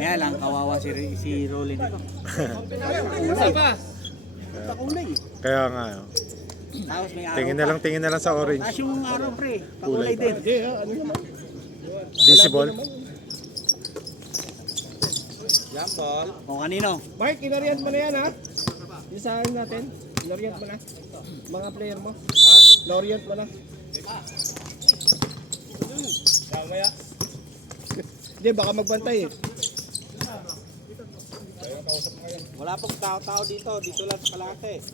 Kaya lang, kawawa si Rolly nito. Isa pa. Kulay. Kaya nga. Tapos may araw Tingin na lang sa orange. Tapos yung araw pre, pakulay din. Visible. Jump ball. O kanino? Mark, inorient mo na yan ha. Yung sa akin natin. Inorient mo na. Mga player mo. Inorient mo na. Hindi, baka magbantay eh. Wala pong tao-tao dito. Dito lang sa kalate.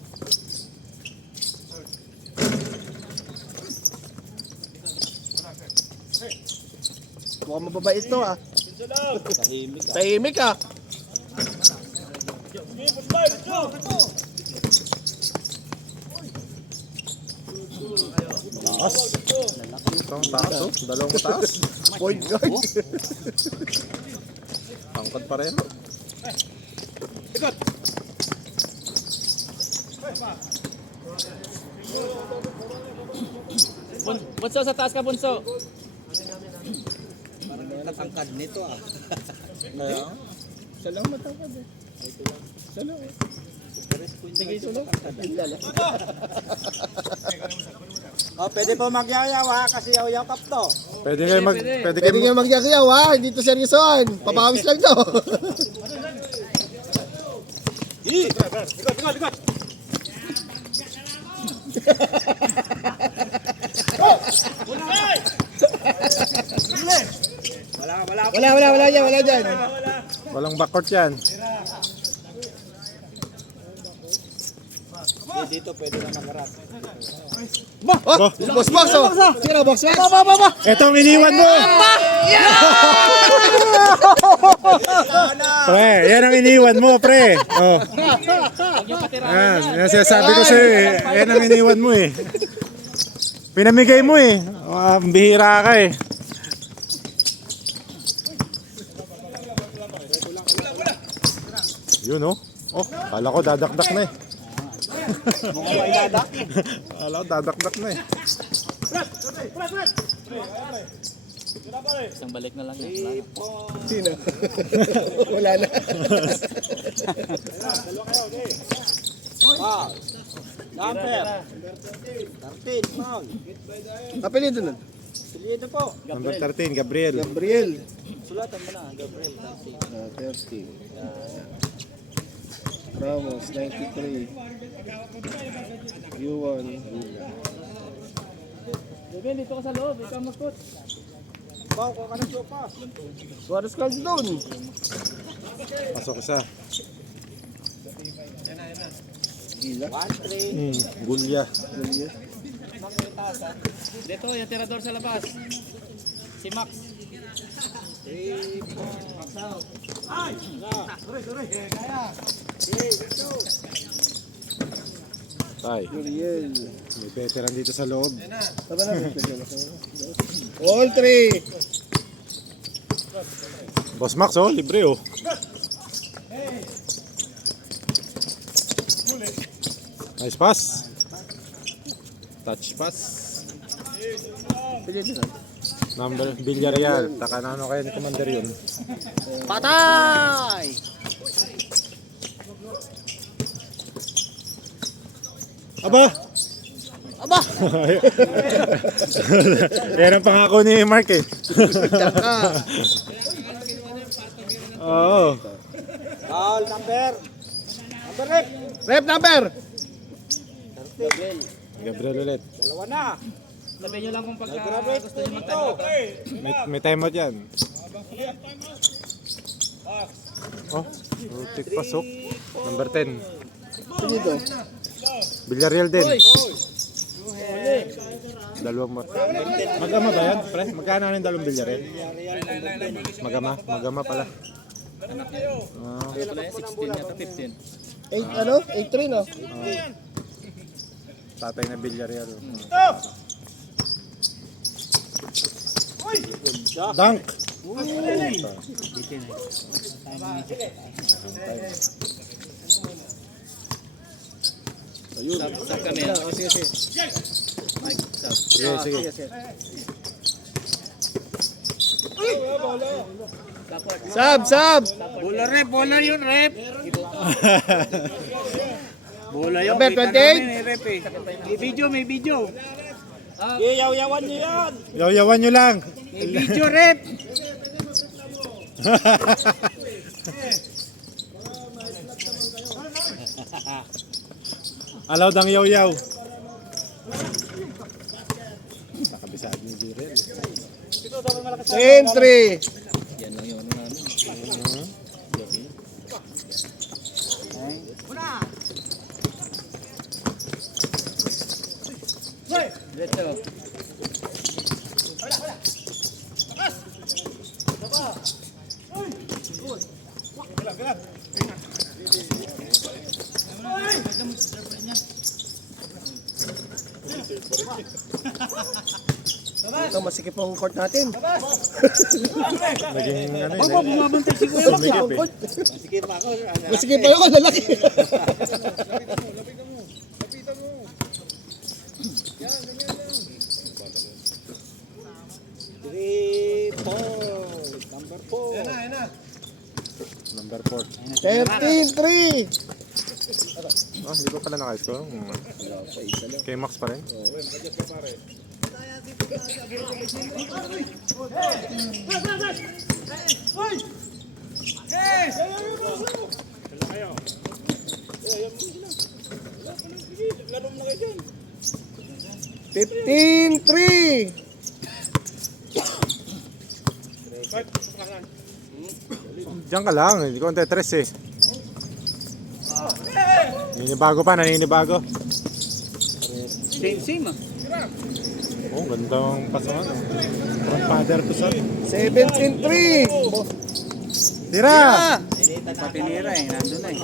Mukhang mababait to ah. Tahimik ah. Tahimik ah. Taas. Itong taas oh. Dalawang taas. Point guard. Pangkod pa rin. Bunso, sa taas ka, Bunso. Parang katangkad nito ah. Kaya. Isa lang matangkad eh. Isa lang eh. Sige, isa lang. Oh, pwede po magyayaw ha kasi yaw-yaw kap to. Pwede kayo Pwede kayo magyakyaw ha. Hindi to seryosoan. Papawis lang to. Likod. Wala dyan. Walang backcourt yan. Dito pwede na mag-harap. Oh, box oh. Sino box? Etong iniwan mo! Pre, yan ang iniwan mo, pre. Oh. Yan sinasabi ko sa'yo eh. Yan ang iniwan mo eh. Pinamigay mo eh. Bihira ka eh. Yun oh. Oh, kala ko dadakdak na eh. Mukhang may dadak eh. Kala ko dadakdak na eh. Isang balik na lang yan. Sino? Wala na. Ah. Jumper. 13, foul. Apelido nun? Silido po. Number 13, Gabriel. Gabriel. Sulatan mo na, Gabriel. 13. 30. Ramos, 93. U1. Bebe, dito ka sa loob. Ikaw mag-coach. Wow, kung ka na sopa. Suarez ka doon. Pasok isa. Gila. 1-3. Gulya. Dito, yung tirador sa labas. Si Max. 3, 4. Tay. Gabriel. May veteran dito sa loob. Tama na. All three. Boss Max oh, libre oh. Nice pass. Touch pass. Number Villarreal. Taka na ano kayo ni Commander yun. Patay! Aba! Aba! Yan ang pangako ni Mark eh. Oo. Foul number. Number rep. Rep number. 13. Gabriel ulit. Dalawa na. Sabihin nyo lang kung pagka Nag-graduate gusto nyo dito. May time out yan. Oh, rutik pasok. Number 10. Dito. Villarreal din. Dalawang Magama ba yan, pre? Magkano yung dalawang Villarreal? Magama pala. Ah, Ito na 16 yata, 15. 8 ano? 8-3 no? tatay na Villarreal. Dunk! Sab kami. Sige, sige. Mike, sab. Sige, sige. Sab! Bola yun, rep. Bola yun. Number Kita 28. namin eh, rep eh. May video. Yaw-yawan niyo yan. Yaw-yawan nyo lang. May video, rep. Alaw dang yaw-yaw. Nakabisado ni Jirel. Entry! Ito, masikip ang court natin. Naging ano yun. Bumabantay si Kuya Max. Sumikip eh. Sige pa ako. Masikip pa yun, lalaki. Three, four. Number 4. Number 4. 13-3. Oh, hindi pa pala naka-score. Kay Max pa rin. Fifteen, 3. Diyan ka lang, hindi ko antetres eh. Naninibago pa, naninibago. Same ah. Oh, gandang pasangan. From father to son. 17-3. Tira! Patinira eh. Nandun na eh.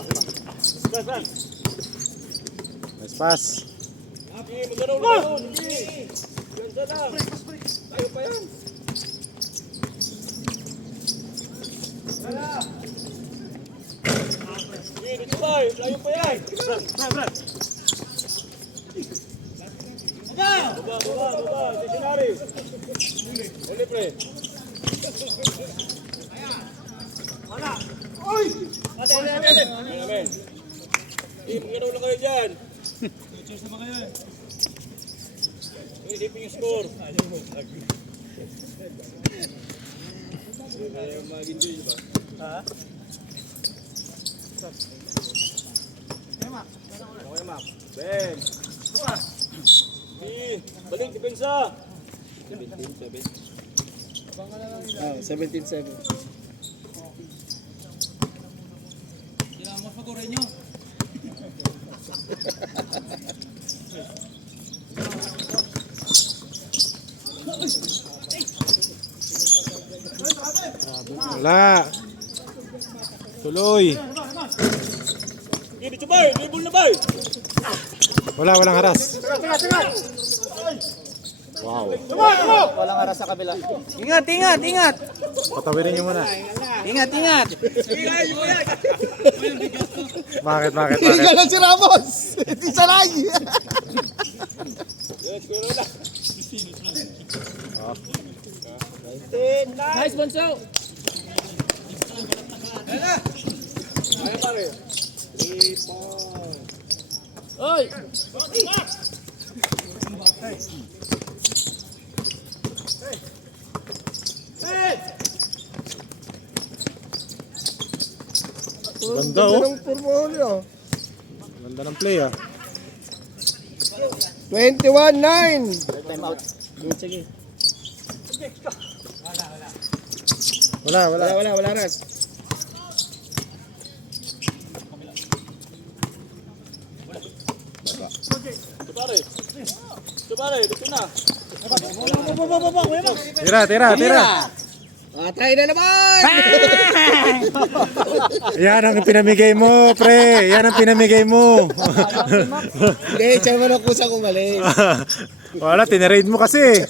Nice pass. Balik, depensa. 17-7. Wala. Tuloy. Dito bay, dribble na bay. Wala, walang haras. Wow. Ingat. Patawirin nyo muna. Ingat. Bakit? Hindi ka lang si Ramos. Hindi sanay. Nice, Bonso. Oy! Ganda oh. Ang portfolio. Ganda ng play ah. 21-9. Time out. Sige. Wala. Wala ras. Subare, dito na. Tira. Tayo na naman. Yan ang pinamigay mo, pre. Yan ang pinamigay mo. Hindi, siya man ako sa kumali. Wala, tinarade mo kasi.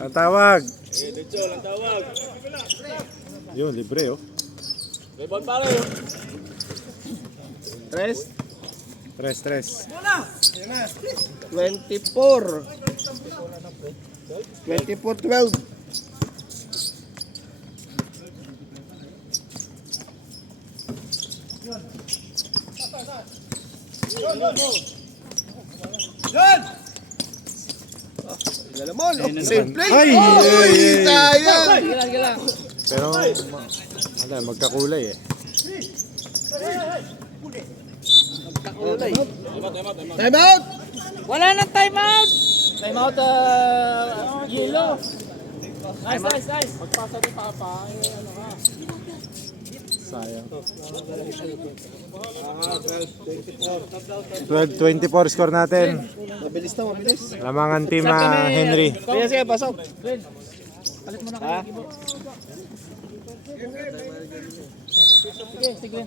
Ang tawag. Dito lang tawag. Yun, libre oh. Rebound pare. Tres. Tres. 24. 24-12. Galamon. Same play. Ay! Sayang. Sige lang. Pero, wala, magkakulay eh. Time out. Wala nang time out. Time out, yellow. Nice. Magpasa ni Papa. Ano ka? Sayang. 12-24 score natin. Mabilis na, mabilis. Lamangan team Henry. Sige, pasok. Palit mo na kayo. Gibo. Sige.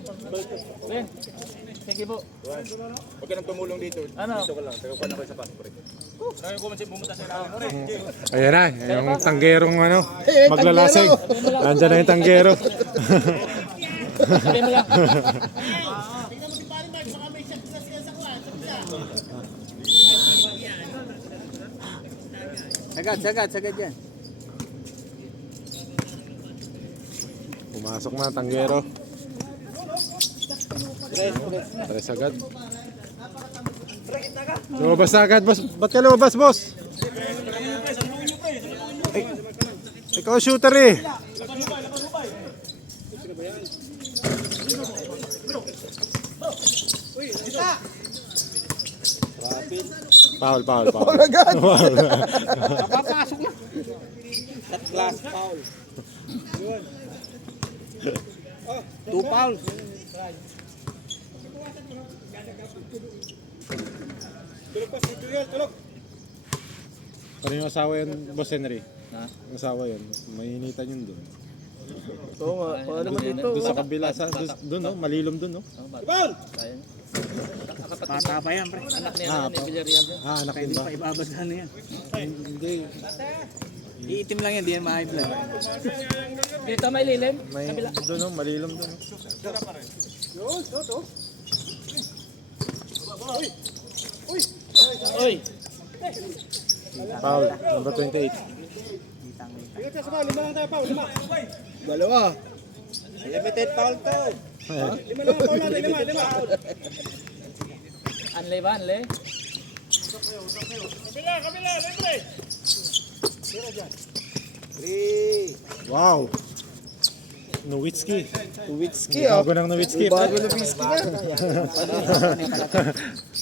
Sige po. Huwag ka nang tumulong dito. Ano? Dito ka lang. Tayo pa na kayo sa passport. Ngayon ko man siya pumunta sa ilalim. Ayan na, yung tanggerong ano, maglalasing. Nandyan na yung tanggero. Sige mo lang. Sagad yan. Pumasok na tanggero. Tres agad. Lumabas na agad, boss. Ba't ka lumabas, boss? Ay, ikaw shooter eh. Foul. agad. Papasok na. Last foul. 2 fouls. Ano yung asawa yun, boss Henry? Ha? Yung asawa yun, mainitan yun doon. Oo nga, paano naman dito? Doon sa kabila, doon no, malilom doon no. Bata pa yan, pre. Anak niya ni Villarreal. Anak yun ba? Ibabas ka na yan. Hindi. Iitim lang yan, di yan ma-high blood. Dito may lilim. May doon no, malilom doon. Oy. Foul, number 28. Dalawa. Limited foul to. Anle ba? Anle? Wow! Nowitzki. Tuwitski, oh. Bago ng Nowitzki. Bago na whiskey na.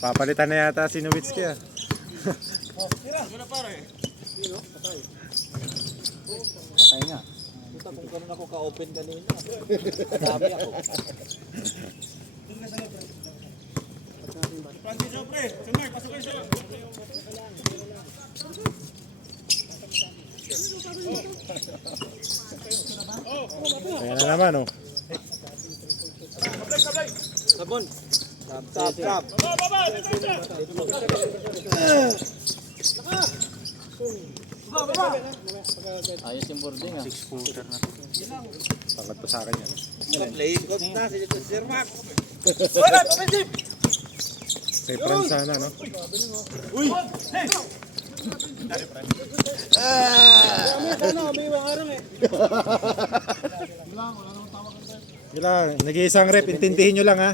Papalitan na yata si Nowitzki ah. Patay nga. Puta kung gano'n ako ka-open kanina. Dami ako. Ayan na naman oh. Sabon. Tap. Ayos yung boarding ah. Pangkat pa sa akin yan. Play good na si Sir Mac. Kay Fran sana no. Gila, nag-iisang rep, intindihin nyo lang ha.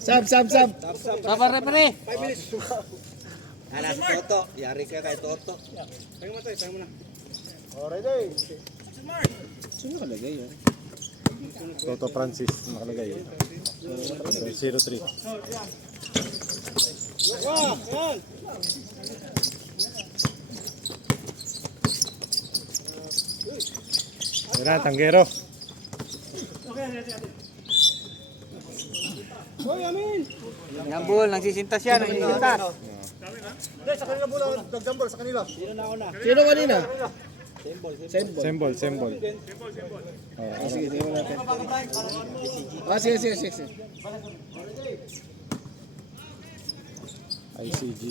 Sab. Papa referee. Alas Toto. Yari ka kay Toto. Sino kalagay yan? Toto Francis nakalagay. 03. Ayan na, tanggero. Yan bull, nagsisintas yan. Nagsisintas. Sino kanina? Sembol. Sige, tingnan natin. Sige. ICG.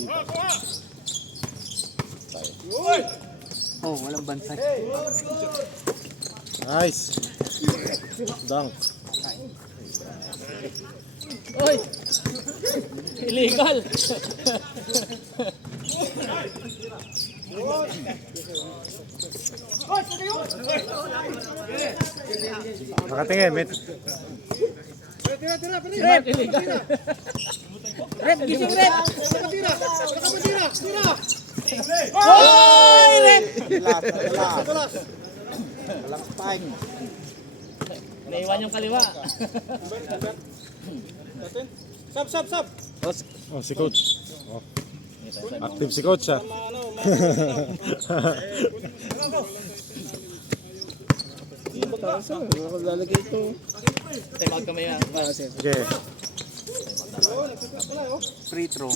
Oh, walang bansay. Nice. Dunk. Oy! Illegal! Nakatingin, may... Si Mark illegal. Rep, gising rep! Oy! Rep! Walang spine. Naiwan yung kaliwa. Sub. Oh, si coach. Oh. Active si coach, ah. Lalagay ito. Time out kami yan. Sige. Free throw.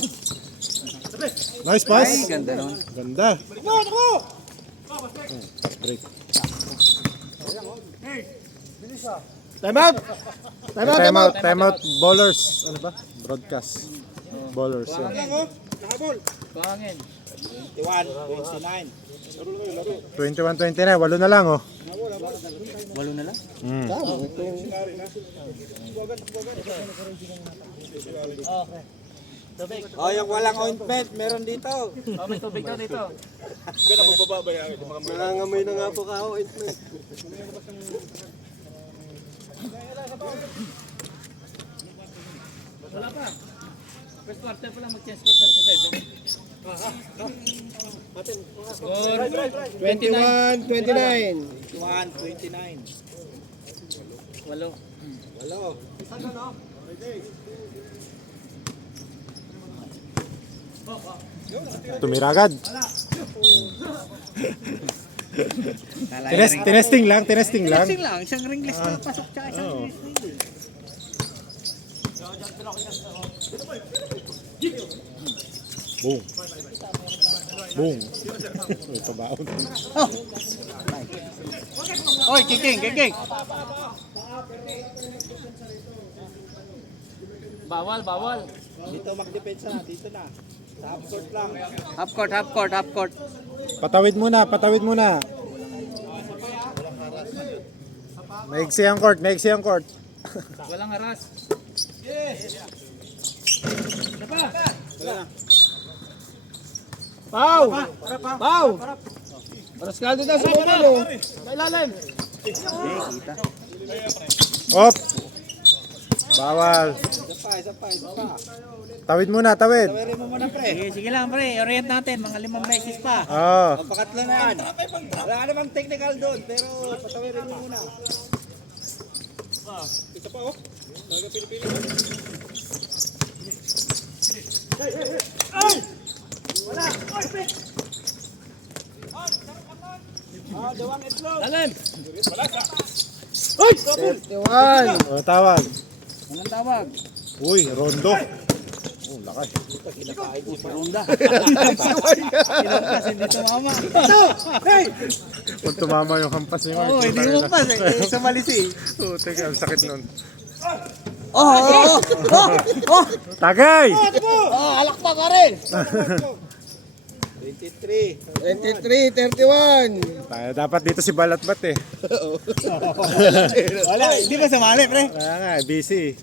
Nice pass. Ay, ganda nun. Ganda. Break. Time out. Time out. Bowlers. Ano ba? Broadcast. Bowlers. Yeah. Buhangin. 21, 29. 21-29. Walo na lang, oh. Walo na lang? Mm. Okay. Tubig. Oh, yung walang ointment, meron dito. Oh, may tubig daw dito. Nangangamoy na nga po ka ointment. Wala pa. First quarter pa lang mag-change quarter sa 7. Score 29. 21-29. 21, 29. Walo. Walo. Tumira agad. Tinesting lang. Testing lang, isang ringless pa pasok siya, isang Oo. ringless hindi. Boom. Boom. Uy, pabaon. Oy, kicking. Bawal. Dito magdepensa na, dito na. Sa half court lang. Half court. Patawid muna. Maigsi ang court. Walang haras. Pau! Rascaldo na sa baba mo. Mailalim. Op. Bawal. Isa pa. Tawid muna. Tawirin mo muna, pre. Sige lang pre, orient natin, mga 5 beses pa. Oh. Ang pakatlo na yan. Wala namang technical doon, pero patawirin mo muna. Isa pa, oh. Talaga pili-pili. Dawang itlog. Lalim. 31. Oh, tawag. Anong tawag? Uy, rondo. Oh, lakay. Ronda. Kinampas, hindi tumama. Pag tumama yung hampas ni Mark. Oo, hindi mo pas. Sumalis eh. Oh, teka, ang sakit nun. Oh! Tagay! Alak pa ka rin. 23. 31. Tayo, dapat dito si Balatbat eh. Wala, hindi ba sumali, pre? Kaya nga, busy.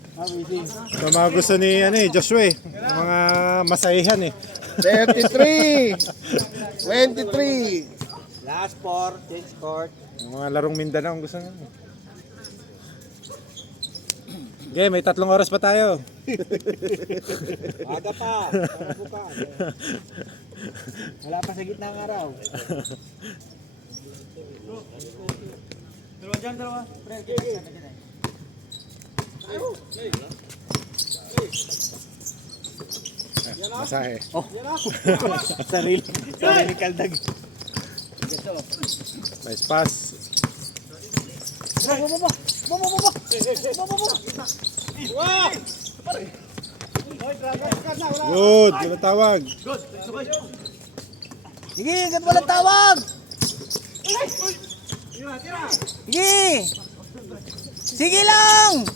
So, mga gusto ni Joshua eh. Mga masahihan eh. 33. 23. Last 4, change court. Yung mga larong Mindanao ang gusto nyo. Okay, may 3 oras pa tayo. Aga pa. Para bukas. Wala pa sa gitna ng araw. Dalawa. Pre, Masahe. Sarili kaldag. Nice pass. Good, yun ang tawag. Sige, ganun walang tawag. Sige. Sige lang.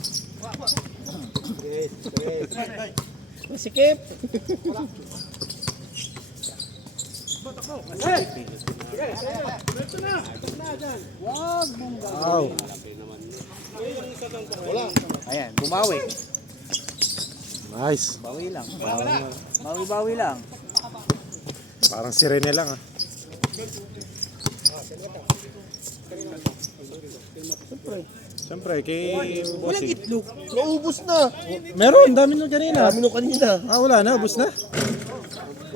Sikip. Wow. Ayan, bumawi. Nice. Bawi lang. Bawi lang. Parang sirene lang ah. Siyempre, kay bossing. Itlog. Naubos na. Meron, dami nung kanina. Dami nung kanina. Ah, wala na, ubos na.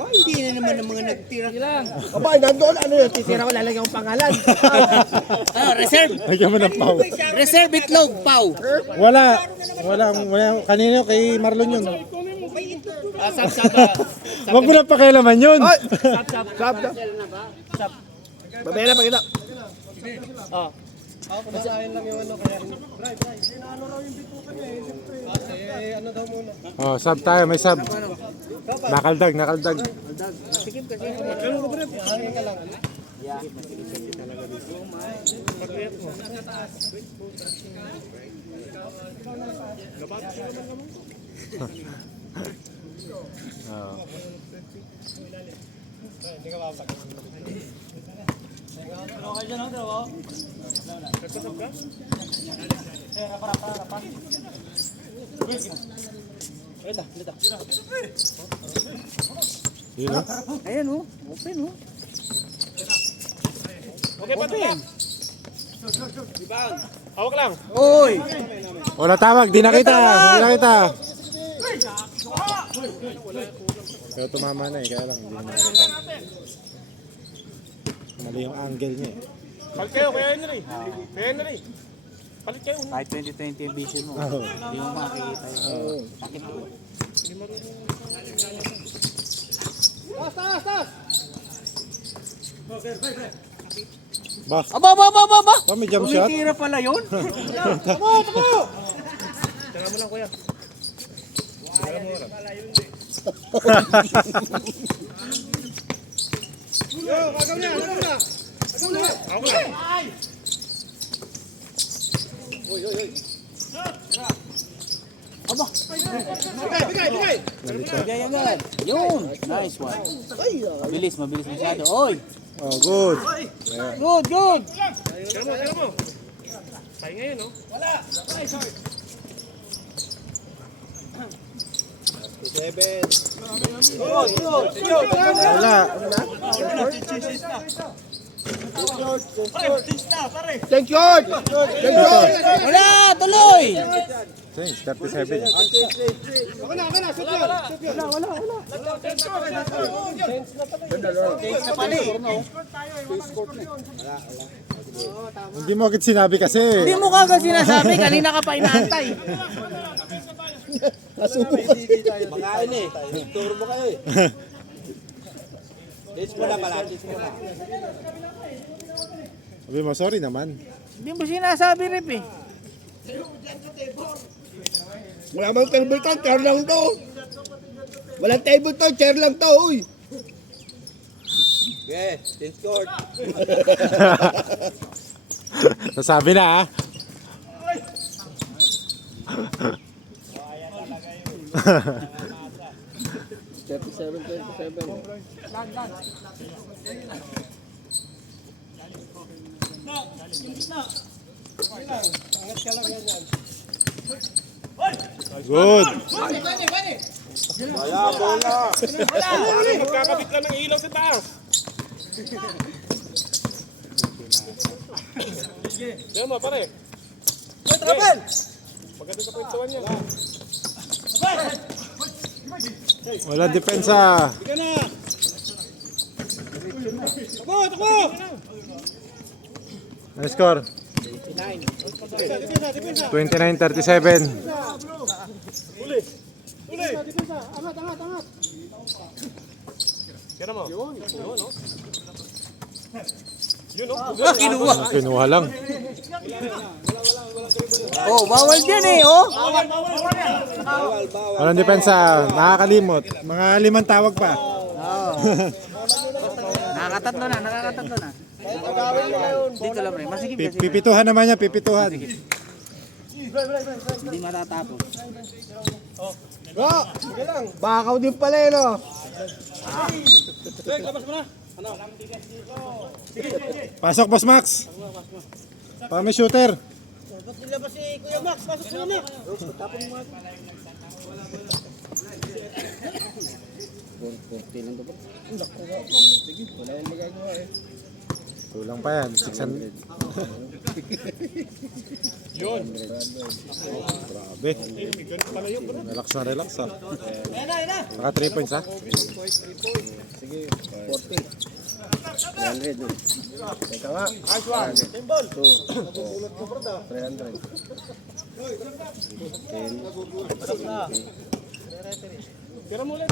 Hindi na naman ng mga nagtira. Aba, nandoon ano yun? Titira ko, lalagyan kong pangalan. Reserve. Lagyan mo ng pau. Reserve itlog, pau. Wala. Kanino kay Marlon yun. Huwag mo na pakialaman yun. Sab. Babaya na pagkita. Masahin lang yung ano kaya. Oh, sub tayo, may sub. Nakaldag. Oh. Yun, oh. Ayan oh, open oh. Okay pa din. Hawak lang. Oy! Wala tawag, di nakita. Pero tumama na eh, kaya lang hindi na nakita. Mali yung angle niya eh. Palit kayo, kaya Henry. Palit kayo. Kahit 2020 yung vision mo. Oo. Hindi mo makikita yun. Bakit mo? Ba, Aba! ba may jump shot? Tira pala yun? Bigay agad. Yun. Nice one. Mabilis masyado. Oy! Oh, good. Good! Tayo ngayon, no? Wala. Thank God! Wala! Tuloy! Thanks, 37. Hindi mo agad sinabi kasi. Hindi mo kagad sinasabi, kanina ka pa inaantay. Makain eh. Tour mo kayo eh. Dates mo na pala. Sabi mo, sorry naman. Hindi mo sinasabi, Rip eh. Wala mang table to, chair lang to. Walang table to, chair lang to, uy. Okay, 10 scored. Nasabi na ah. Good. Magkakabit lang ng ilaw sa taas. Diyan mo, pare. Maganda sa pwentuhan niya. Wala depensa. Takbo! Ano score? 29-37. Tira mo. Yun, no? Kinuha. Kinuha lang. Oh, bawal dyan eh, oh. Walang depensa. Nakakalimot. Mga 5 tawag pa. Nakakatatlo na. Dito lang, pre. Masikip kasi. Pipituhan naman niya, pipituhan. Hindi matatapos. Sige lang. Bakaw din pala eh, no? Pasok, Boss Max. May shooter. 440 lang dapat. Naku nga. Sige, wala akong magagawa eh. Kulang pa yan. 600. Yun. Grabe. Relax na relax ah. Naka 3 points ha. Sige, 40. 300 na. Teka nga. Nice one. 300. 10. Tira mo ulit.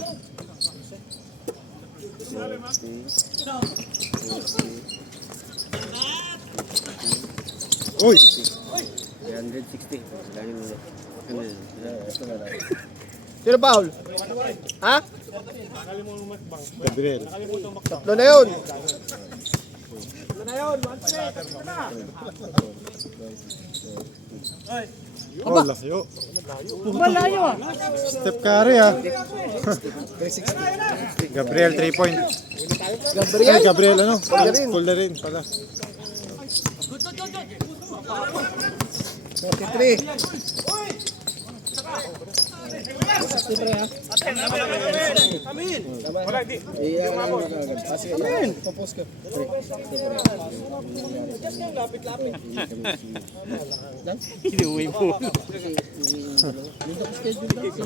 Uy! 360. Dahil mo. Ito na lang. Sino Paul? Ha? Gabriel. Tatlo na yun. Oh, layo. Malayo ah. Step carry ah. Gabriel 3 point. Gabriel? Ay, Gabriel ano? Full na rin pala. 43. 63 ha? Wala, di. Iya, ano na agad. Kasi, ayan, papost ka. Inuwi mo. Hindi ko schedule lang. Si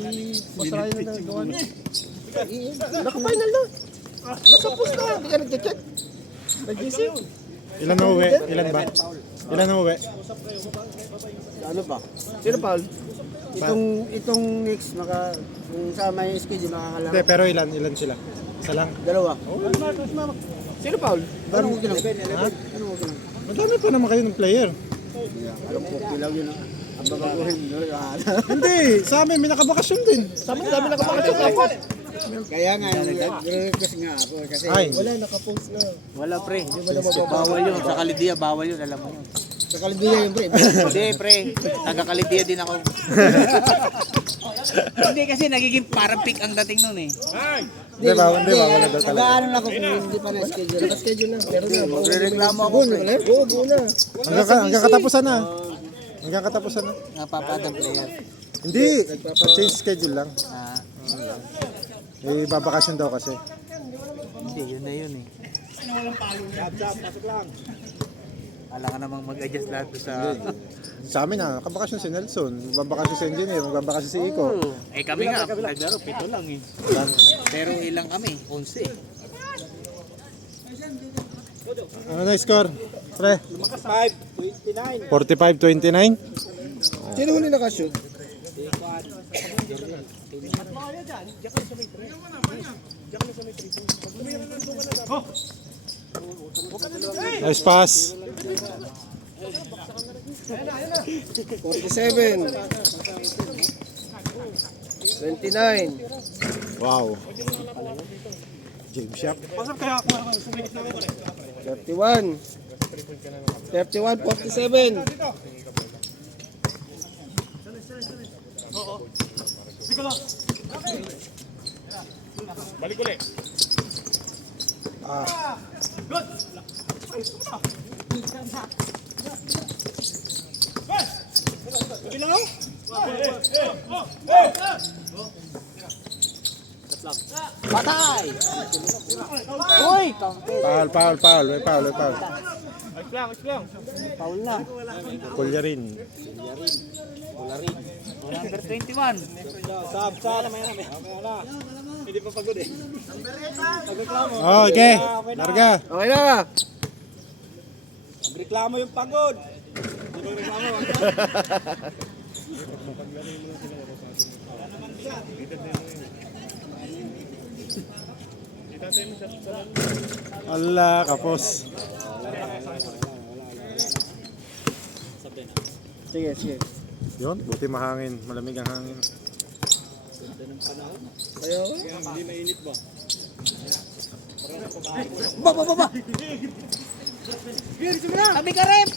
Masrayo na nagawa niya. Naka-final na. Naka-post na. Hindi ka nag-check. Nag-isip. Ilan na uwi? Ilan ba? Ilan na uwi? Ano ba? Sino Paul? Itong next kung sa may schedule Hindi, makakalaro. pero ilan sila? Isa lang. Dalawa. Sino Paul? Ano mo ginang? Ha? Ano mo ginang? Madami pa naman kayo ng player. Alam ko kilaw yun ah. Ang babaguhin. Hindi, sa amin may nakabakasyon din. Sabi ko dami nakapakasyon ako. Kaya nga, nag-request nga ako kasi Ay, Wala, naka-post na. wala pre. Bawal yun. Sa Kalidia, bawal yun. Alam mo yun. Sa Kalbiya yun, pre. Hindi pre. Taga Kalidia din ako. Hindi kasi nagiging parang pick ang dating nun eh. hindi ba daw talaga. Nag-ano lang ako kung hindi pa na-schedule. Naka-schedule na. Meron na. Magre-reklamo ako pre. Oo, buo na. Hanggang katapusan na. Hanggang katapusan na. Napapadang player. Hindi, change schedule lang. Ah, Eh, babakasyon daw kasi. hindi, yun na yun eh. Wala ka namang mag-adjust lahat doon sa... Sa amin na, nakabakasyon si Nelson. Magbabakasyon si Engineer, magbabakasyon si Iko. Eh kami nga, naglaro, 7 lang eh. Pero ilang kami? 11 eh. Ano na score? Pre? 45-29. Sino huli nakashoot? Nice pass. 47. 29. Wow. James Shop. 31. 31, 47. Balik ulit. Patay! Uy! Foul. May foul. Ayos lang. Paul na. Kulya rin. Number 21. Sab. Hindi pa pagod eh. Oh, okay. Larga. Okay na. Reklamo yung pagod. Allah, kapos. Sige. Yun, buti mahangin. Malamig ang hangin. Ayaw. Ba! Kami ka rep!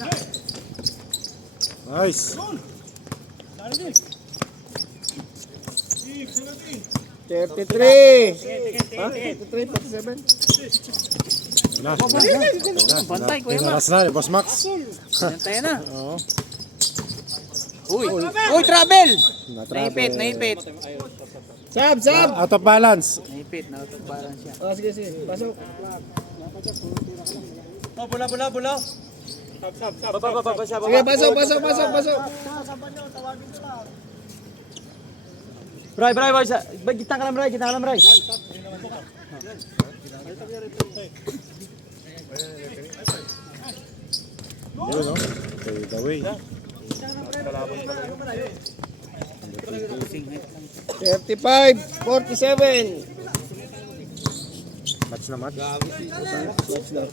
Nice. 33. Ha? 33, 47. Bantay, Kuya Pinaras na, Boss Max. Nantayan na. Oo. Uy, travel! Natrabe. Naipit. Sab, sab! Out of balance. Naipit, nautubaran siya. Oh, sige, sige. Pasok. Oh, bola. Baba. Sige, pasok, pasok, pasok, pasok. Bray, kita ka lang, Bray. Yun, no? Fade away. Sing height lang. 35, 47. Match na match. Match lang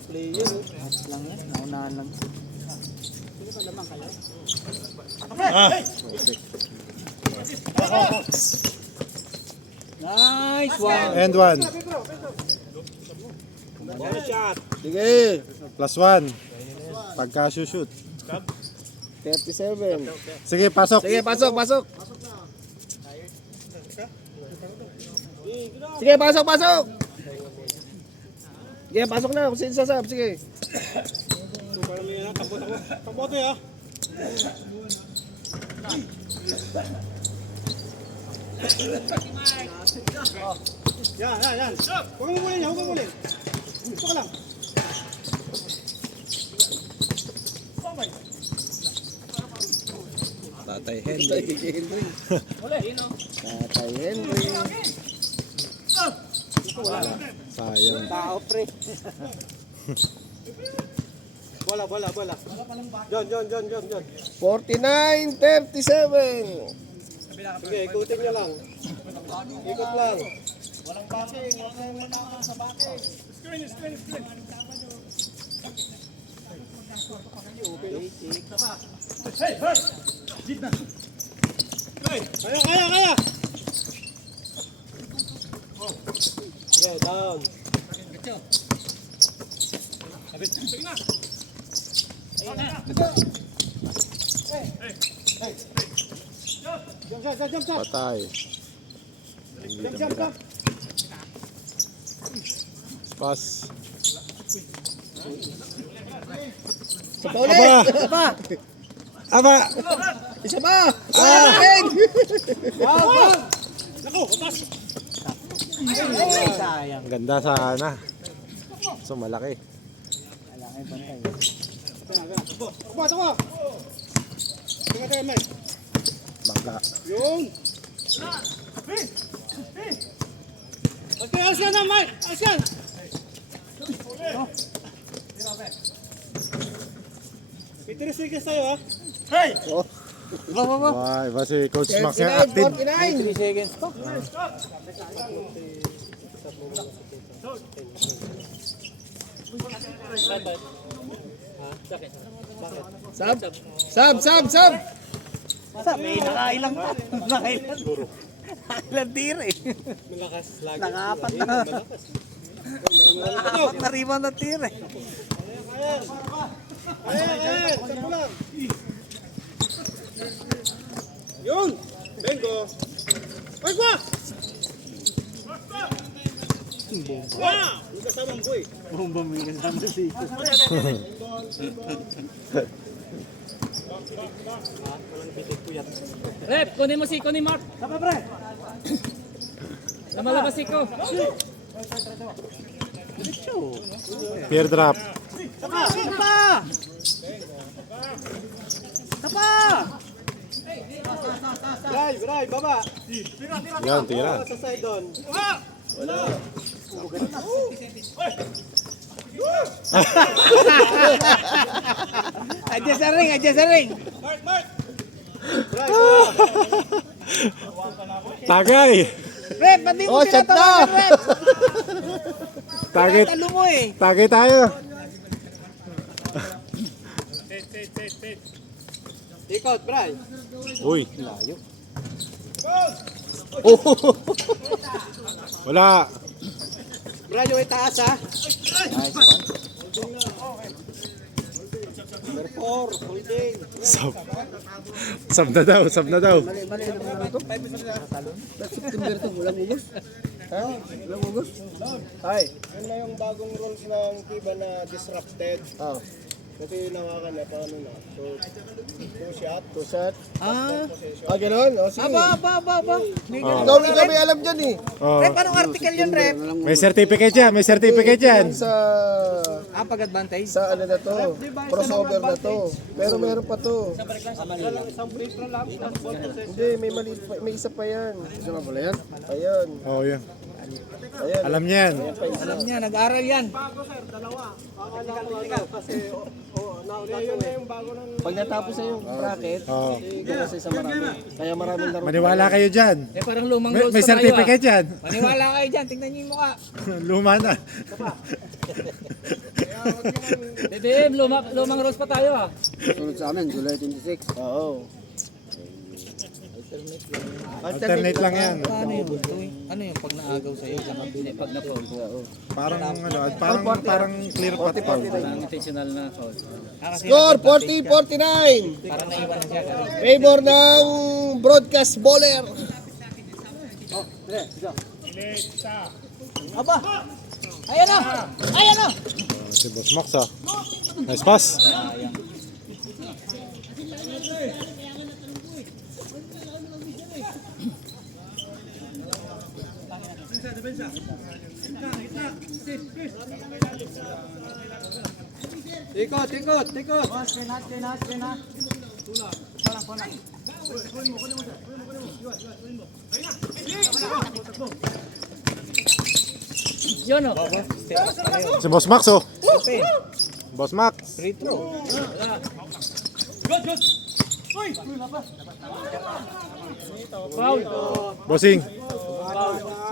yan. Naunahan lang. Nice one. And one. Sige. Plus one. Pagka shoot. 37. Sige, pasok. Sige, pasok, pasok. Sige, pasok, pasok. Sige, pasok na. Kung sino sasab, sige. Tatay Henry. Tatay Henry. Sayang. Tao pre. Bola. John. 49, 37. Sige, ikutin niya lang. Ikot lang. Kaya. Okay, down. Patay. Pass. Isa pa ulit. Aba! Isa pa. Akin. Sayang. Ganda sana. So malaki. Kailangan bantay. Bangka. Why, ba si Coach Max yung 39, active? 49. 3 seconds to. Sab. May nakailang pa. Nakailang tira eh. Nakapat na. Nakapat na rebound na tira eh. Yun! Bengo! Pagwa! Wow! Yung kasamang boy. Bumbong may kasama dito. Rep, kunin mo si Mark. Tama pre. Lumalabas si Ko. Peer drop. Bray, baba! Yan, tira. Sa side doon. Adjust the ring. Tagay! Rep, pati mo Oh, shot na. tinatawagan, Rep. Tagay, Talo mo eh. tagay tayo. Ikot, Bray. Uy, Layo. wala. Bray, yung itaas ha. Nice one. Number 4, holding. Sab. Sab na daw. Mali naman ito. September to, walang ugos. Ha? Walang ugos. Ay. Yun na yung bagong rules ng FIBA na disrupted. Oh. Kasi nangakan na, paano na? So, two shot. Gano'n? O, sige. Aba. Ikaw may alam dyan eh. Oh. Rep, anong article yun, Rep? May certificate yan, may certificate yan. Sa, Pag-advantage? sa ano na to, crossover na to. Pero meron pa to. Hindi, may mali, may isa pa yan. Isa pa pala yan? Ayan. Oh, yun. Ayan. Alam niya yan. Alam niya, nag-aaral yan. Pag natapos na yung bracket, Oh. ikaw kasi sa marami. Kaya maraming laro. Maniwala kayo dyan. Parang lumang May, rules may pa tayo certificate yan. Maniwala kayo dyan, tingnan niyo yung mukha. Luma na. BBM, lumang rules pa tayo Sunod sa amin, July 26. Oo. Alternate lang yan. Ano yun? Ano yung pag naagaw sa'yo? Pag na-foul. Parang parang clear cut pa. Intentional na foul. Score 40-49. Para naiwan na siya. Favor ng broadcast bowler. Aba! Ayan na! Ayan na! Si Boss Max ah. Nice pass. Tikot. Yun o. Si Boss Max oh. Boss Max. Free throw. Foul. Bossing.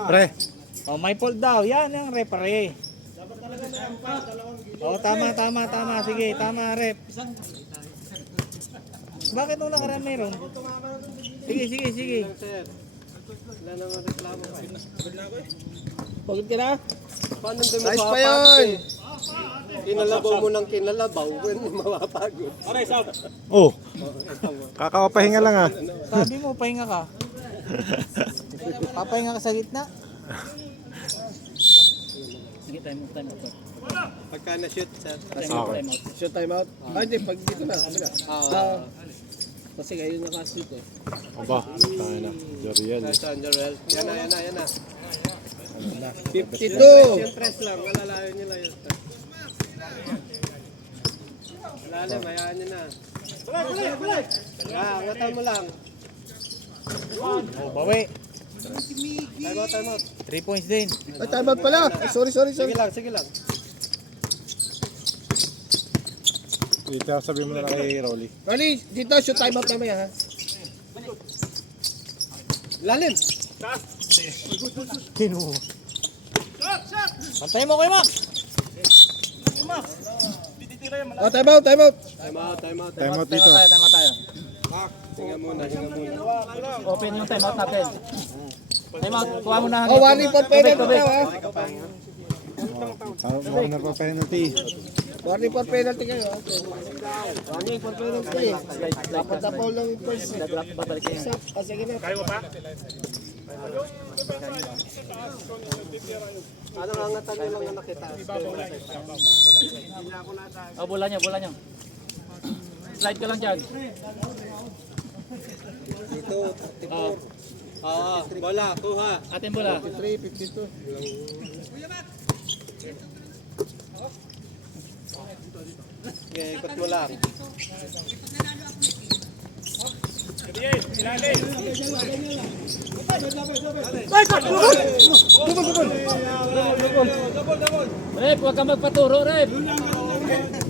Pre. Oh, may fault daw. Yan ang referee. Oh, tama. Sige, tama, rep. Bakit nung nakaraan meron? Sige. Pagod ka na? Nice pa yun. Kinalabaw mo ng kinalabaw. Mapapagod. Oh. Kakapahinga lang ah. Sabi mo, pahinga ka. Papahinga ka sa gitna. Sige, time out. Pagka na-shoot, sir. Time out. Shoot time out? Hindi, pag dito na. Kasi kayo nakashoot eh. Aba, tayo na. Joriel. Yan na. 52! Yung press lang, malalayo nila yun. Malalim, hayaan nyo na. Balik! Angatan mo lang. Oh, bawi. Time out. 3 points din. Ay, time out pala! Sorry. Sige lang. Dito, sabi mo na lang kay Rolly. Rolly, dito, shoot time out naman yan, ha? Lalim! Kinuha. Pantay mo kayo, Max. Oh, time out! Time out dito. Time out tayo. Hinga muna. Open yung time out natin. Time out. Kuha mo na. Oh, warning for penalty daw, ha? Corner pa penalty. Warning for penalty kayo, ha? Warning for penalty. Dapat na foul ng first. Babalik kayo. Sige na. Kaya mo pa? Ano ang angatan nyo lang na nakita? Oh, bola nyo. Slide ka lang dyan. Dito, 54. Bola, kuha. Atin bola. 53, 52. Okay, ikot mo lang. Rep, huwag ka magpaturo, Rep.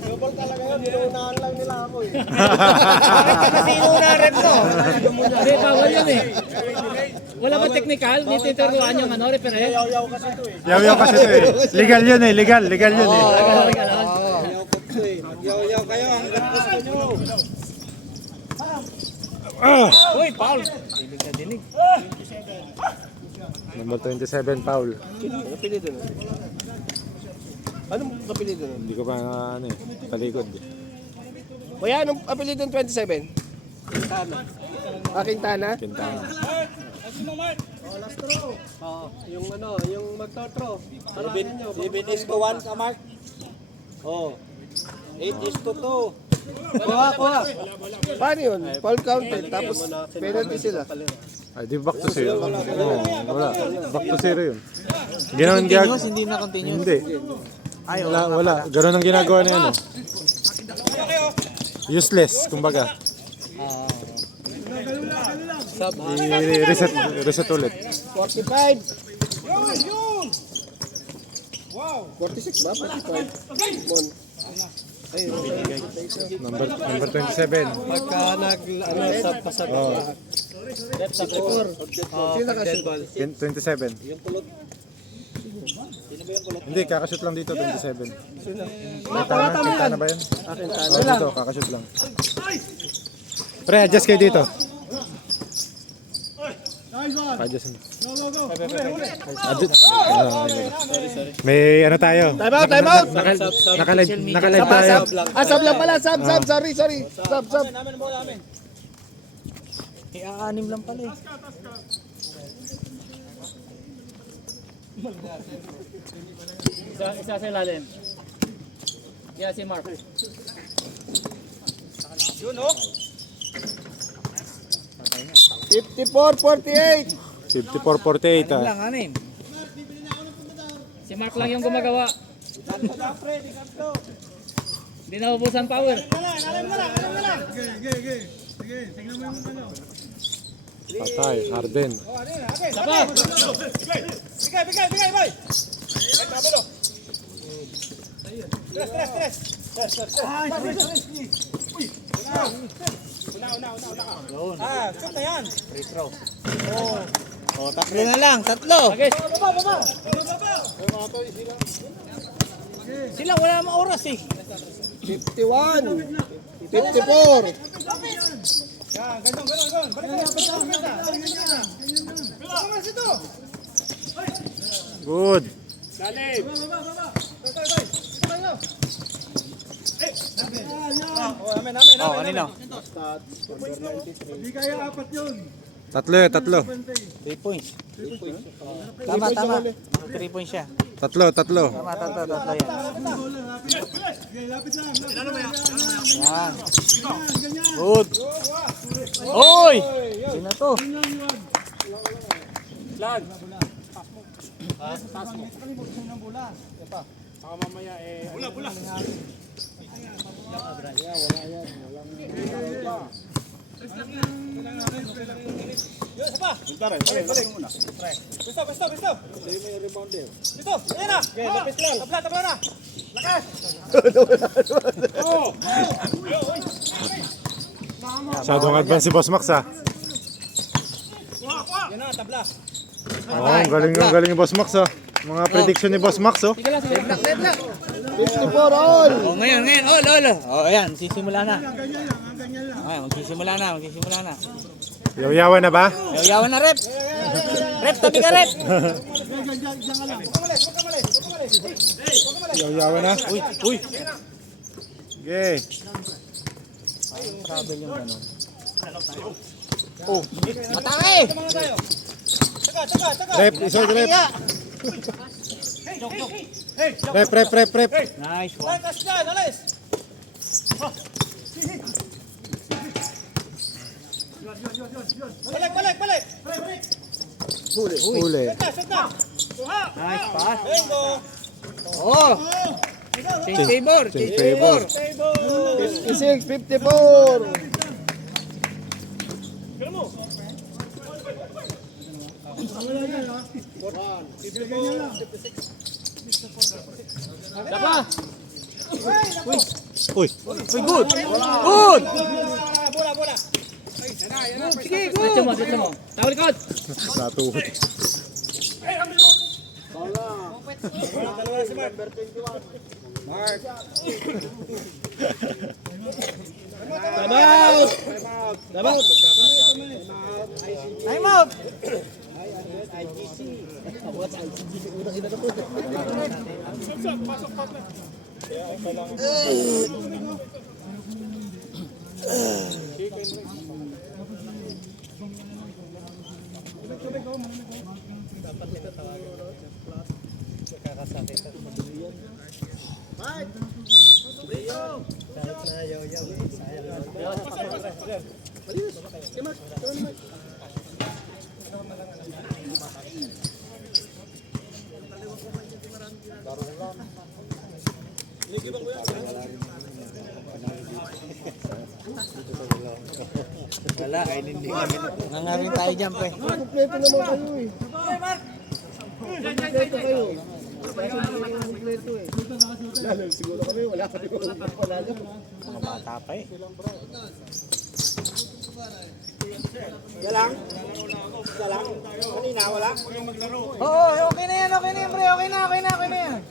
Double talaga yun, nilunahan lang nila ako eh. Kasi una rep to. Hindi, bawal yun eh. Wala ba technical? Dito ituruan yung ano, referee? Yaw kasi ito eh. Yaw kasi ito eh. Legal yun eh. Legal yun eh. Yaw ko ito eh. Yaw kayo, hanggang gusto nyo. Uy, foul. Dinig. Number 27 foul. Ano pili doon? Anong apelido nun? Hindi ko pa ano eh. Talikod. Kuya, anong apelido ng 27? Quintana. Quintana? Quintana. Yung ano, yung magtotro. Si Benisco 1 ka, Mark? Oo. 8-2. Kuha. Paano yun? Foul counted, tapos penalty sila. Ay, di back to zero. Oo, wala. Back to zero yun. Ganoon Continuous, hindi na continuous. Hindi. Wala. Ganoon ang ginagawa na yun. Oh. Useless, kumbaga. Reset ulit. 45. 46 ba? 45. Mon. Number 27. Pagka sab-pasab. Oh, Sino nakashoot? 27. Hindi, kakashoot lang dito, 27. Kita na ba yun? Oh, dito, kakashoot lang. Pre, adjust kayo dito. Pa-adjust. Adjust. May ano tayo? Time out! Naka-live tayo. Sab lang pala, sab. Sorry. Sab. Ia-anim lang pala eh. Isa sa ilalim. Yeah, si Mark. 54-48. 54-48 ah. Lang, anim. Si Mark lang yung gumagawa. Hindi na ubusan power. Patay, Harden. Sapa! Tatlo na lang, tatlo. Agis! Sila wala namang oras eh. 51. 54. Good. Oh, kanino? Tatlo. 3 points. Tama. 3 points siya. Tatlo. Tama, tatlo yan. Yan. Good. Oy! Sino to? Masyadong advance si Boss Max ah. Oo, galing ni Boss Max ah. Mga prediction ni Boss Max oh. 54 all. Oh, ngayon. All. Oh, ayan, sisimula na. Ayan, magsisimula na. Yaw-yawan na ba? Yawan na, rep. Rep, tabi ka, rep. Yaw-yawan na. Uy. Okay. Oh, matake. Rep, isog rep. Rep. Nice one. Huli. Nice pass. Oh. Change favor. 56, 54. Sapa! Uy, Good. Sige, Dito mo. Tawal likod! natuhod. time out. Malinis. Sige, Mark. Ito naman. Wala, ay hindi kami. Nangaring tayo dyan, pre. Kompleto naman kayo eh. Kompleto kayo. Kompleto eh. Lalo, siguro kami, wala kami panalo. Mga bata pa eh. Oo, okay na yan, pre. Okay na yan.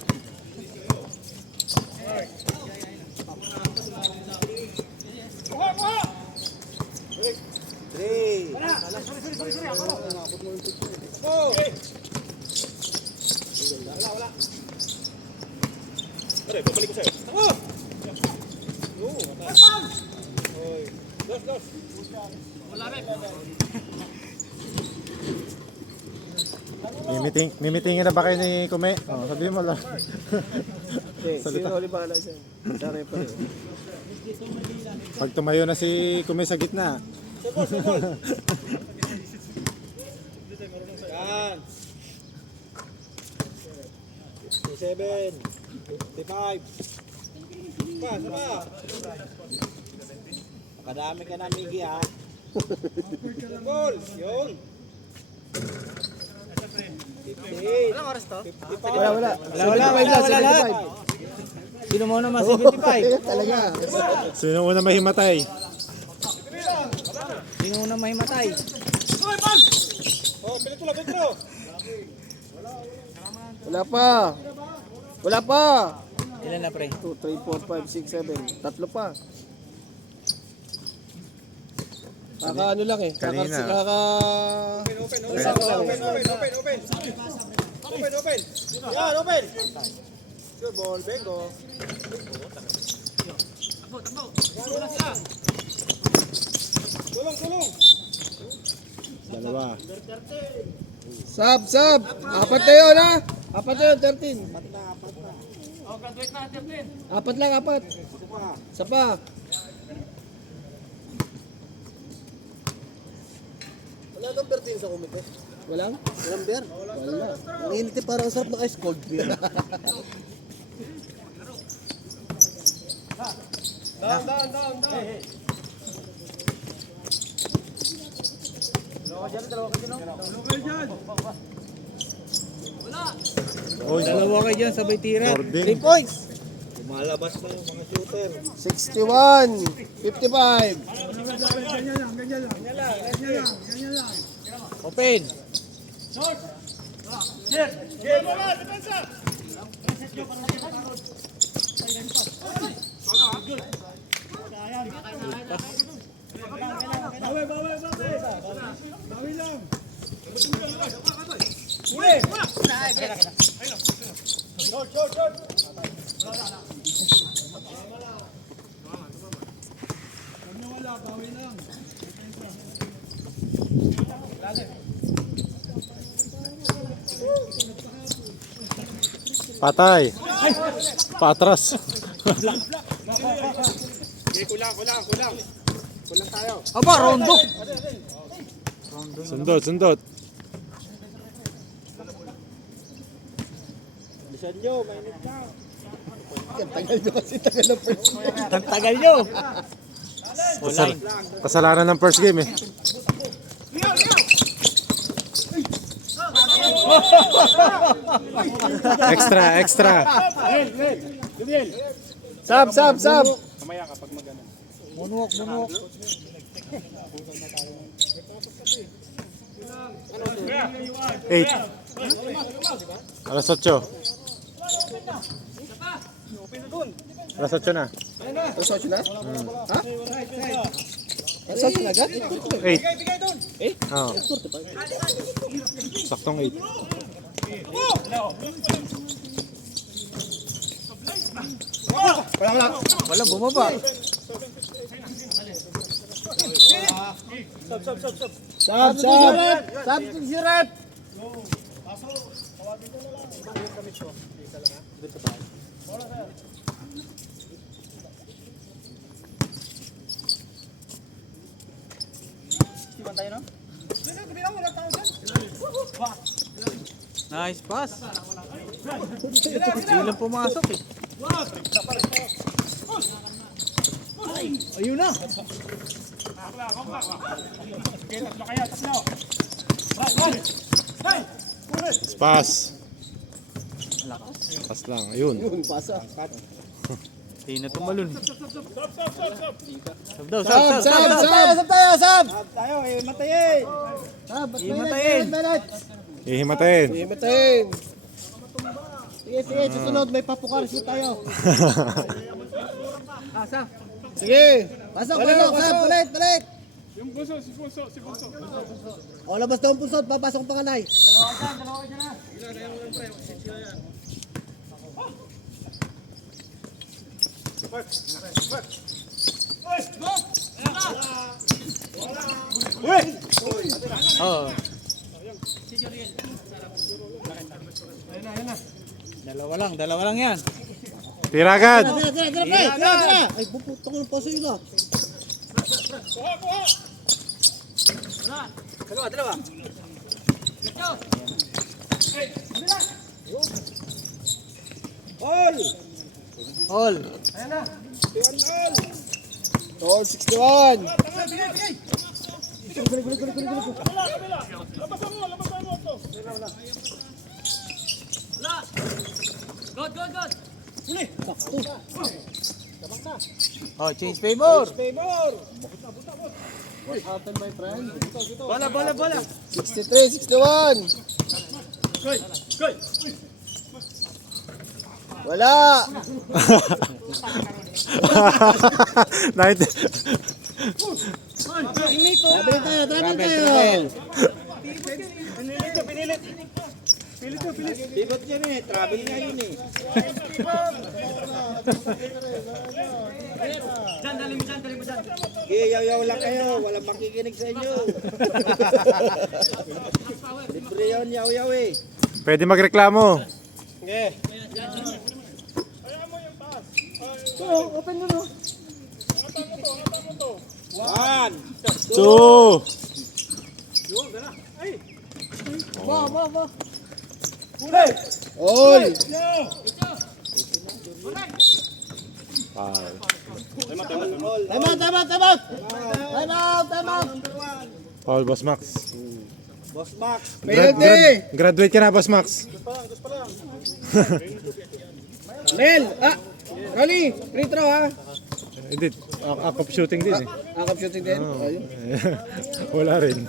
Mimitingin na ba kayo ni Kume? Oh, sabihin mo lang. Sino ulit bahala siya? Dari pa rin. Pag tumayo na si Kume sa gitna. Yan. 57. 55. Sama. Makadami ka na, Miggy, ha? Goal! Yun! 58. Anong oras to? 55. Wala. Wala. Sino mo naman 75? Talaga. Sino una mahimatay? Sino mo naman mahimatay? Oh, Petro! Wala pa. Ilan na, pre? 2, 3, 4, 5, 6, 7. Tatlo pa. Kaka ano lang eh. Kanina. Open! Yan, open! Good ball, Bengo. Tulong! Dalawa. Sab. Apat na yun ha. Apat na yun, 13. Oh, graduate na, 13. Apat lang. Isa pa. Wala kang beer din sa kumite. Walang? Walang beer. Wala. Ang init eh, parang sarap na ice cold beer. Down. Oy, Dalawa kayo dyan, sabay tira. 4 din. 3 points. Lumalabas na yung mga shooter. 61. 55. Open. Patay. Patras. Aba, rondo. Sundot. Bilisan nyo, mainit na. Ang tagal nyo. Kasalanan ng first game eh. Extra. Sab. Munwok. Eight. Alas 8. Alas 8 na. Resort na? Ha? Resort na agad? 8. Oo. Saktong 8. Wala, bumaba. Sab. Sab si Rep. Nice pass. Hindi lang pumasok eh. Ayun na. Pass. Pass lang. Ayun. Yun, pasa. Hindi na tumalun. Sab daw, Sab, sab. sab tayo, sab! Tayo, matayin. Sab, Himatayin. Ihimatayin. Himatayin. Sige, sige, susunod, may papukaris tayo. Sige, pasok, sab, balik. Yung puso, si puso. O, labas daw ang puso, papasok ang panganay. Oh. Dalawa lang yan. Tira agad. Tira. Ay, puputok ko ng paso yun ah. All. Oh, 61. Oh, change favor. What happened, my friend? Bola. 63, 61. Wala. Night. Travel tayo. Pivot yan eh, travel nga yun eh. Dali mo dyan. Okay, yaw-yaw lang kayo, walang makikinig sa inyo. Libre yun, yaw-yaw eh. Pwede magreklamo. One. 2. Oy. Time out. Paul, Boss Max. Boss Max. Penalty. Graduate ka na, Boss Max. Mel, Rolly, free throw ha. Hindi, up shooting din eh. Akap shooting din. Ayun. Wala rin.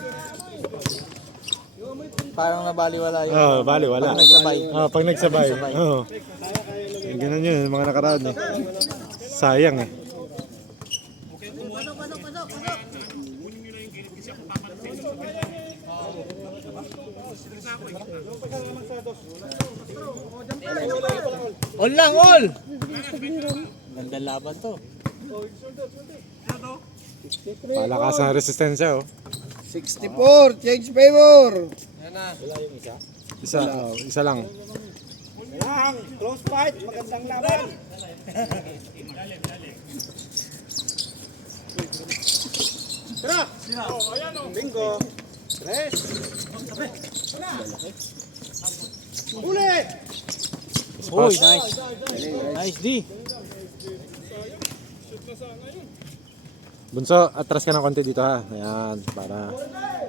Parang nabaliwala yun. Oh, bali, wala. Pag nagsabay. Pag nagsabay. Oo. Ganun yun, mga nakaraan eh. Sayang eh. All lang, all! Ganda laban to. Palakasan ng resistensya oh. 64, change favor. Isa lang. Lang, close fight, magandang laban. Bingo. Tres. Uli! Uy, nice. Nice D. Bunso, atras ka ng konti dito ha. Ayan, para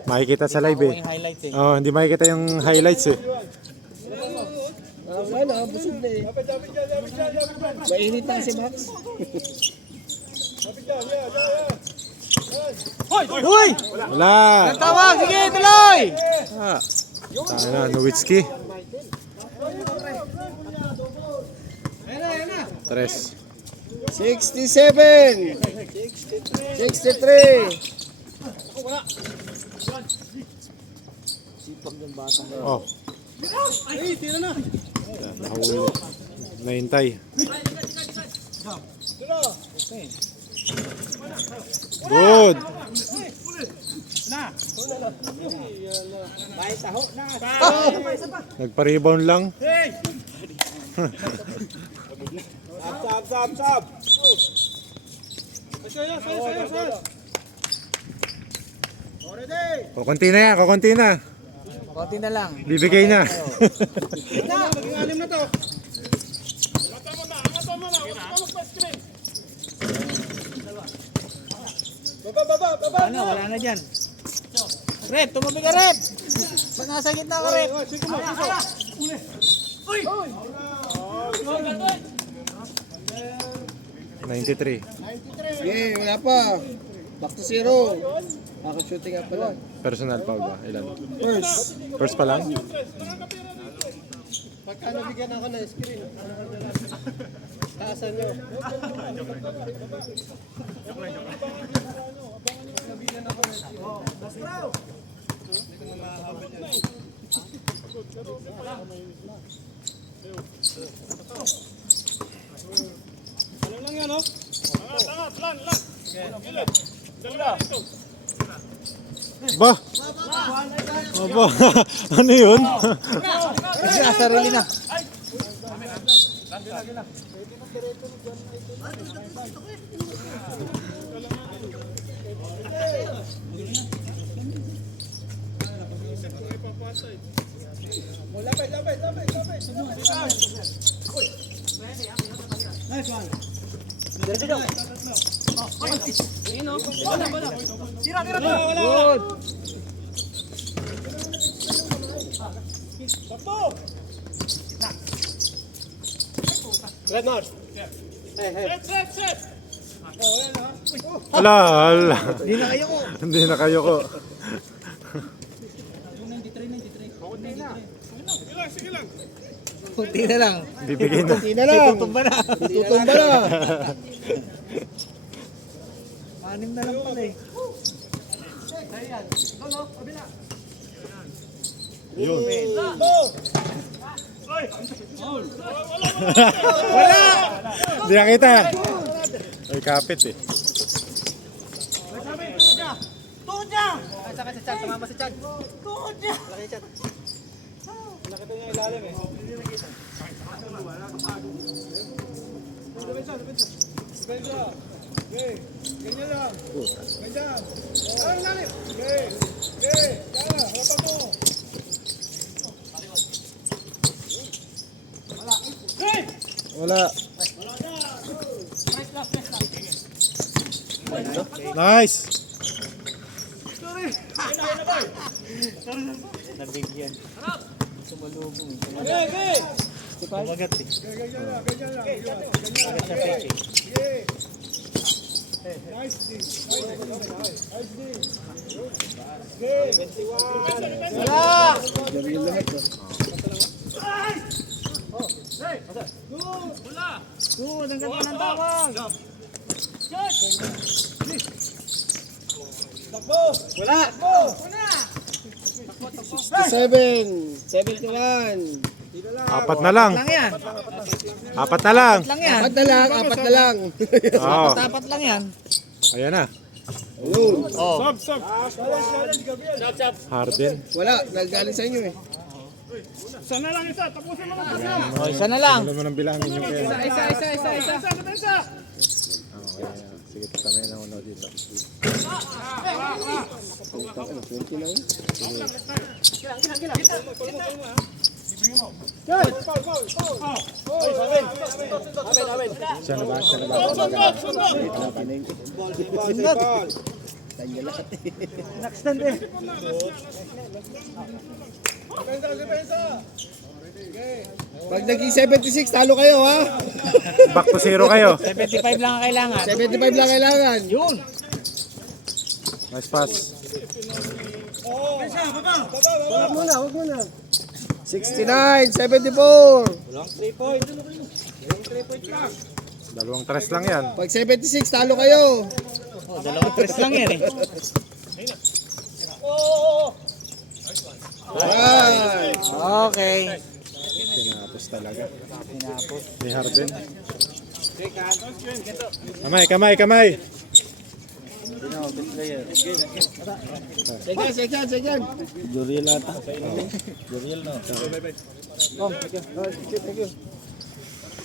makikita sa live eh. Yung highlight eh. Oh, hindi makikita yung highlights eh. Wala, busog na eh. Mainit na si Max. Uy! Wala. Tawag! Sige, tuloy! Sana, Nowitzki. Tres. 67. 63. Oh. Nahuli. Nahintay. Good. Nagpa-rebound lang. Sab. Kukunti na yan, kukunti na. Konti na lang. Bibigay na. Ano, wala na dyan. Rep, tumabi ka, Rep. Pag nasa gitna ka, Rep. Uy! 93. Yeah, wala pa. Back to zero. Shooting up pa lang. Personal foul ba? Ilan? First. First pa lang? Pagka nabigyan ako ng screen, taasan nyo. Ba? Aba, ano yun? Kasi asaruli na. Good. Red North. Ala, ala. Hindi na kayo ko. Hindi na kayo ko. Kunti na lang. Bibigay na. Hindi na lang. Tutumba na. Tutumba na. Anim na lang pala eh. Yun. Wala! Hindi nakita. Ay, kapit eh. Sakit sa chan, tumama sa chan. Tuhod niya. Laki chan. Wala. Nice. Nabigyan. Sumalubong. Kumagat eh. Kumagat sa peke. Wala! Gabriel lahat. Good, ang ganda ng tawag. Wala. 67. 71. Apat na lang. Lang yan. Apat na lang. Lang yan. Apat na lang. Apat na lang. Oo. Tapat lang yan. Ayan na. Ayun. Oh. Harden. Wala. Nagaling sa inyo eh. Oh, isa na lang. Alam mo nang bilangin yung pera. Isa. Sige, kami na uno dito. 20 lang. Siya na ba? Siya na ba? Tanya lahat. Nakstand eh. Pag naging 76, talo kayo ha. Back to zero kayo. 75 lang ang kailangan. 75 lang kailangan. Yun. Nice pass. Wag mo na. 69, 74. Dalawang tres lang yan. Pag 76, talo kayo. Oh, dalawang tres lang yan eh. Right. Okay. Tinapos talaga. Tinapos. Ni Harden. Kamay. Second. Juriel ata. Juriel no. Oh, thank you.